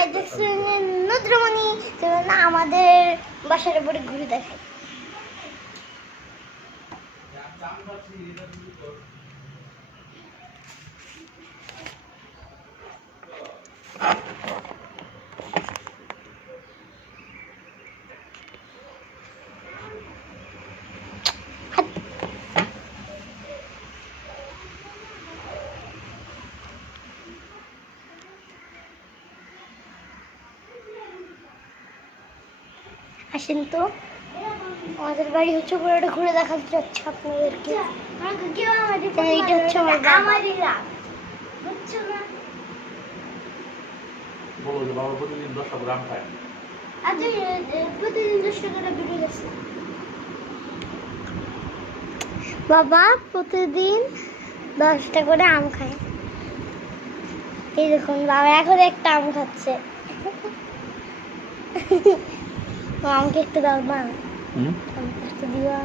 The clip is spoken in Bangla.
সবাই দেখছেন নদ্রমণি, আমাদের বাসার উপরে ঘুরে দেখে। আসেন তো, আমাদের বাড়ি হচ্ছে পুরোটা ঘুরে দেখাতে যাচ্ছে আপনাদেরকে। এইটা হচ্ছে আমার বাবা। বলো যে বাবা প্রতিদিন 10টা গ্রাম খায়। প্রতিদিন 10 টাকা বেড়ে গেছে। বাবা প্রতিদিন 10টা করে আম খায়। এই দেখুন বাবা এখন একটা আম খাচ্ছে। আমাকে একটু দাও না, আমাকে একটু দিবা।